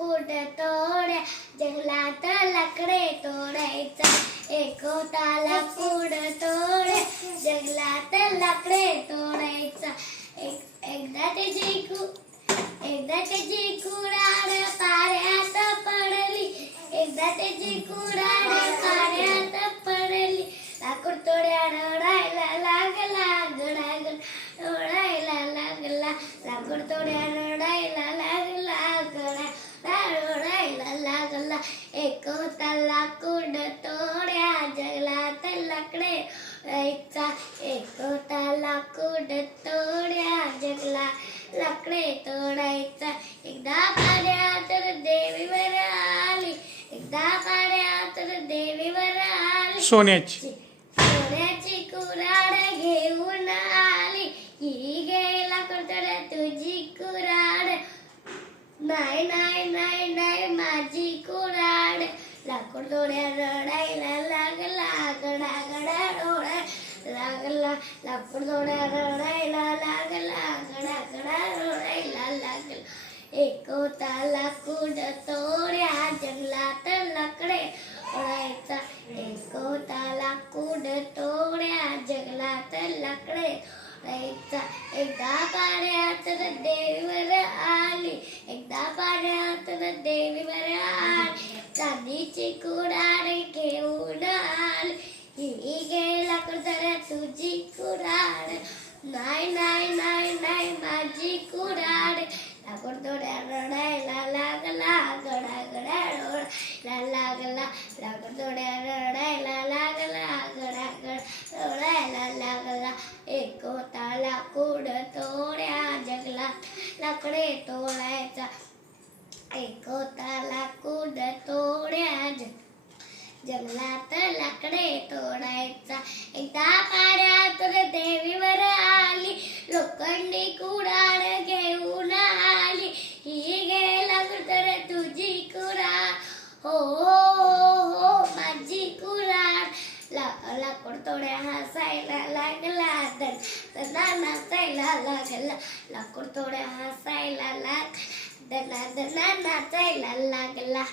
लाकूड तोड्या जंगलात लाकडे तोडायचा एक होता लाकूड तोड्या जंगलात लाकडे तोडायचा एक एकदा त्याची कु एकदा त्याची कुराड पाण्यात पडली. एकदा त्याची कुराड पाण्यात पडली. लाकूड तोड्या रडायला लागला गडागड रडायला लागला लाकूड तोड्या रडायला लागला गडा रडायला लागला एक होता लाकूड तोड्या जंगलात लाकडे राहायचा एक होता लाकूड तोड्या जंगला लाकडे तोडायचा. एकदा पाण्यात तर देवीवर आली. एकदा पाण्यात तर देवीवर आली. सोन्याची. सोन्याची कुराड घेऊन आली. ही गेला कुठे तुझी कुराड. नाही नाही नाही नाही माझी कुराड लाकूड तोड्या रडायला लागला गडा गडा रोडा लागला लाकूड तोड्या रडायला लागला गडा गडा रोडायला लागला एक होता लाकूड तोड्या जंगलात लाकडे ओढायचा एक होता लाकूड तोड्या जंगलात लाकडे ओढायचा एकदा पाण्यात देवीवर आली एकदा पाण्यात देवीवर चांदीची कुडाड घेऊन आल ही गेला कुठे तुझी कुडाड नाही नाही नाही नाही माझी कुडाड लाकूड थोड्या रडायला लागला गडा गडा रोडायला लागला लाकूड थोड्या रडायला लागला गडा गडा रोडायला लागला. एक होता लाकूड तोड्या जगला लाकडे तोडायचा. एक होता लाकूड तोड्या जंगलात लाकडे तोडायचा. एकदा पाण्यात देवीवर आली. लोखंडी कुडाळ घेऊन आली. ही गेला तर तुझी कुराड हो हो हो माझी कुराड ला- लाकूड तोड्या हसायला लागला. तर सदा नाचायला लागला. लाकूड तोड्या हसायला लाग दना दना नाचायला लागला.